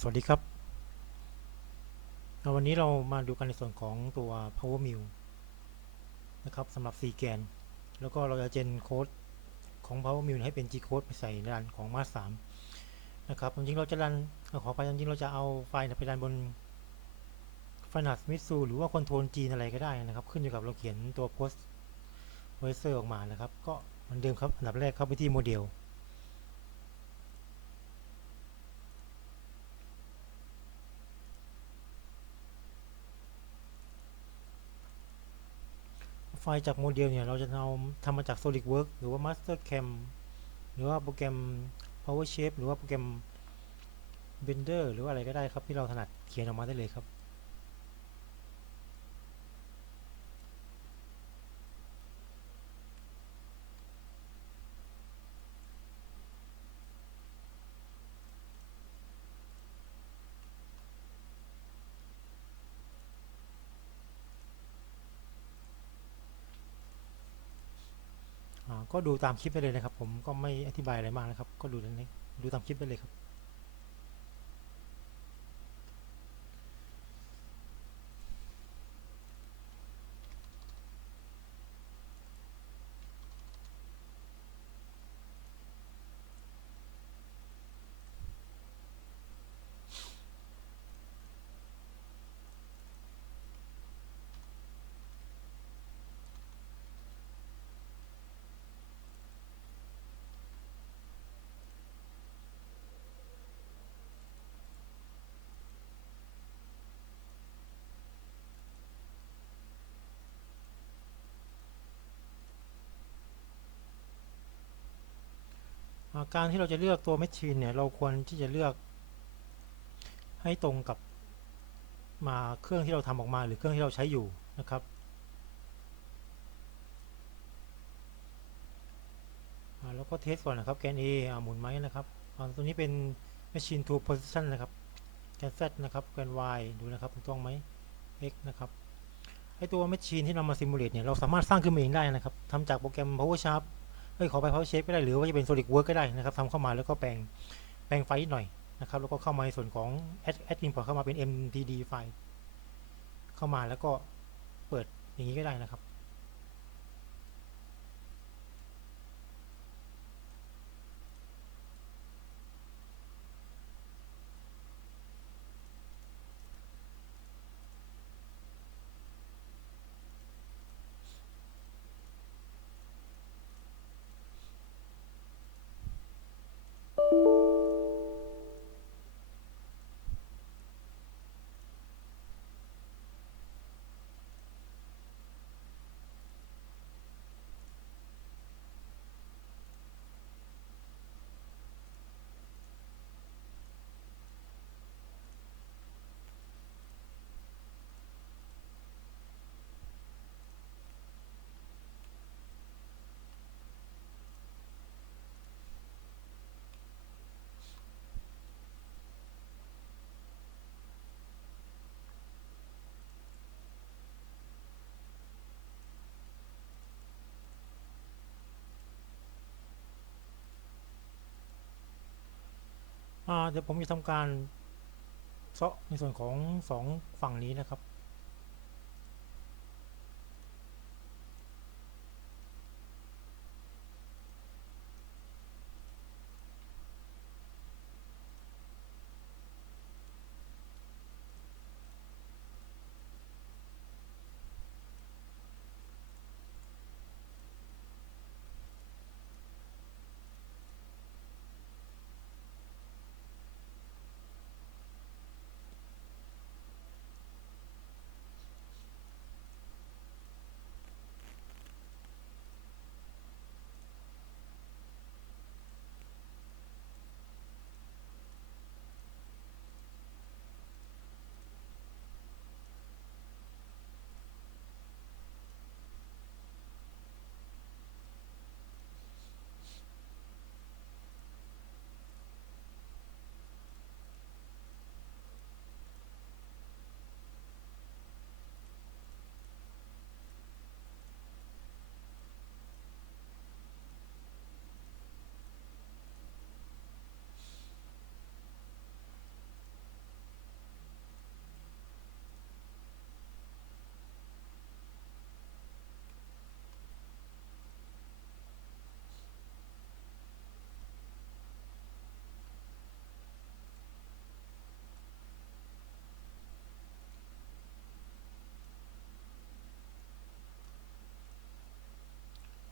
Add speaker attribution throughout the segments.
Speaker 1: สวัสดีครับ วันนี้เรามาดูกันในส่วนของตัว power mill นะครับสำหรับ4แกน แล้วก็เราจะเจนโค้ดของ power mill ให้เป็น G code ไปใส่ในรันของมาส3นะครับจริงเราจะรันเอ่อขอไปจริงเราจะเอาไฟล์ไปรันบน f i n a t Mitsu หรือว่า Control G อะไรก็ได้นะครับ ขึ้นอยู่กับเราเขียนตัว post processor ออกมานะครับ ก็เหมือนเดิมครับ อันดับแรกเข้าไปที่โมเดล ไฟล์จากโมเดลเนี่ย เราจะเอาทำมาจาก SolidWorks หรือว่า Mastercam หรือว่าโปรแกรม PowerShape หรือว่าโปรแกรม Blender หรือว่าอะไรก็ได้ครับที่เราถนัดเขียนออกมาได้เลยครับ ก็ดูตามคลิปไปเลยนะครับ ผมก็ไม่อธิบายอะไรมากนะครับ ก็ดูตรงนี้ดูตามคลิปไปเลยครับ การที่เราจะเลือกตัวแมชชีนเนี่ย เราควรที่จะเลือก ให้ตรงกับมาเครื่องที่เราทำออกมาหรือเครื่องที่เราใช้อยู่นะครับแล้วก็เทสก่อนนะครับแกน A อ่าหมุนไหมนะครับตัวนี้เป็น Machine to Position นะครับแกน Z นะครับแกน Y ดูนะครับถูกต้องไหม X นะครับไอตัว Machine ที่เรามา Simulate เนี่ยเราสามารถสร้างขึ้นมาเองได้นะครับทำจากโปรแกรม PowerShop เอ้ยขอไปเพาเชฟก็ได้หรือว่าจะเป็น solid work ก็ได้นะครับทำเข้ามาแล้วก็แปลงแปลงไฟล์หน่อยนะครับแล้วก็เข้ามาในส่วนของ add import เข้ามาเป็น mtd ไฟล์เข้ามาแล้วก็เปิดอย่างนี้ก็ได้นะครับ อ่า เดี๋ยวผมจะทำการเซาะในส่วนของสองฝั่งนี้นะครับ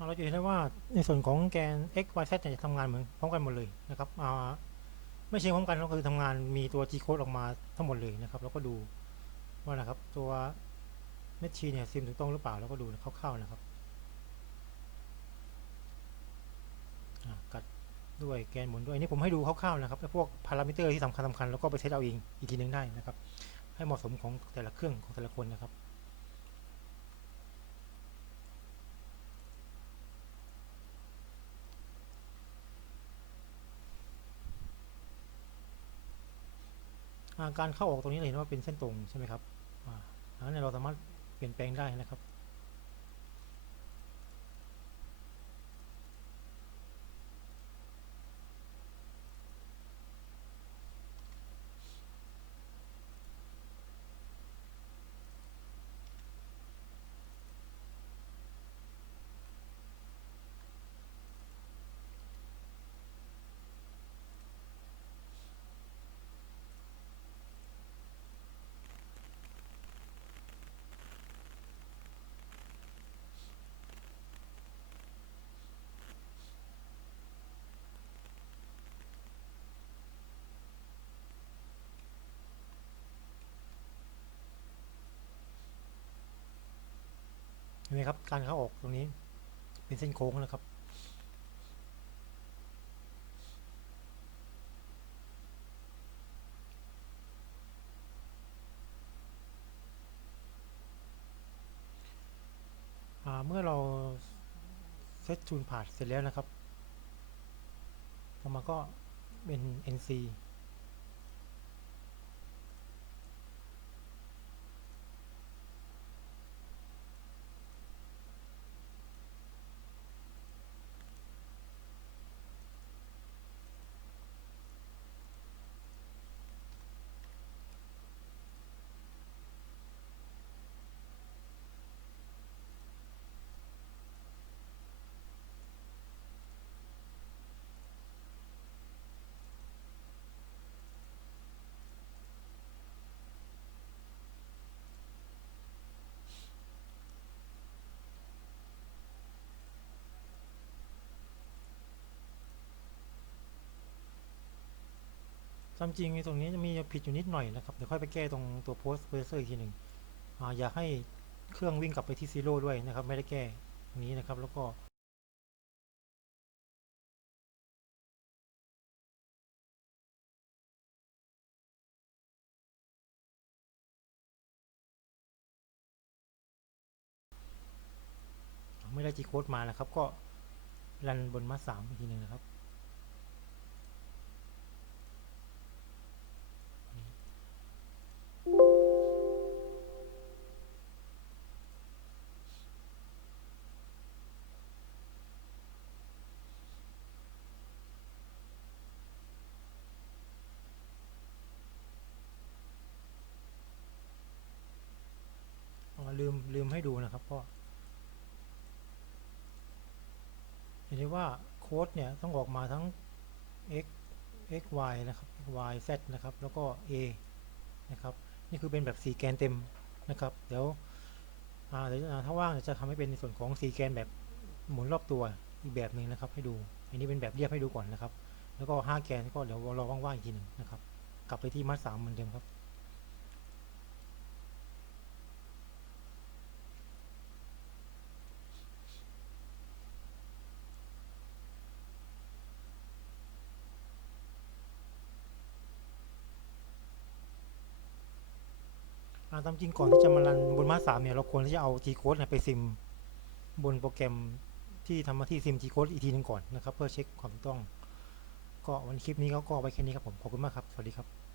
Speaker 1: เราจะเห็นได้ว่าในส่วนของแกน x y z เนี่ยจะทำงานเหมือนพร้อมกันหมดเลยนะครับอ่าไม่ใช่พร้อมกันก็คือทำงานมีตัว G code ออกมาทั้งหมดเลยนะครับ แล้วก็ดูว่านะครับตัวเมชชีเนี่ยซิมถูกต้องหรือเปล่าแล้วก็ดูคร่าวๆนะครับกัดด้วยแกนหมุนด้วยอันนี้ผมให้ดูคร่าวๆนะครับพวกพารามิเตอร์ที่สำคัญสำคัญแล้วก็ไปเซตเอาเองอีกทีหนึงได้นะครับ ให้เหมาะสมของแต่ละเครื่องของแต่ละคนนะครับ การเข้าออกตรงนี้เราเห็นว่าเป็นเส้นตรงใช่ไหมครับอ่าดังนั้นเนยเราสามารถเปลี่ยนแปลงได้นะครับ นไหมครับการเข้าออกตรงนี้เป็นเส้นโค้งนะครับ เมื่อเราเซตจูนผ่านเสร็จแล้วนะครับต่อมาก็เป็น NC ตามจริงตรงนี้จะมีผิดอยู่นิดหน่อยนะครับ เดี๋ยวค่อยไปแก้ตรงตัว post processor อีกทีหนึ่งอ่าอยากให้เครื่องวิ่งกลับไปที่ซีโร่ด้วยนะครับ ไม่ได้แก้ตรงนี้นะครับ แล้วก็ไม่ได้ G code มานะครับ ก็รันบนมาสามอีกทีหนึ่งนะครับ ลืมลืมให้ดูนะครับเพราะเห็นได้ว่าโค้ดเนี่ยต้องออกมาทั้ง x x y นะครับ y z นะครับ แล้วก็ a นะครับ นี่คือเป็นแบบ4แกนเต็มนะครับ เดี๋ยวเดี๋ยวถ้าว่างจะทำให้เป็นในส่วนของ4แกนแบบหมุนรอบตัวอีกแบบหนึ่งนะครับ ให้ดู อันนี้เป็นแบบเรียบให้ดูก่อนนะครับ แล้วก็ 5 แกนก็เดี๋ยวรอว่างๆอีกทีหนึ่งนะครับ กลับไปที่มัดสามเหมือนเดิมครับาตามจริงก่อนที่จะมารันบนมาสามเนี่ยเราควรที่จะเอา G code เนี่ยไปซิมบนโปรแกรมที่ทำมาที่ซิม G code อีกทีหนึงก่อนนะครับ เพื่อเช็คความต้อง ก็วันคลิปนี้ก็ก็ไวแค่นี้ครับผมขอบคุณมากครับ สวัสดีครับ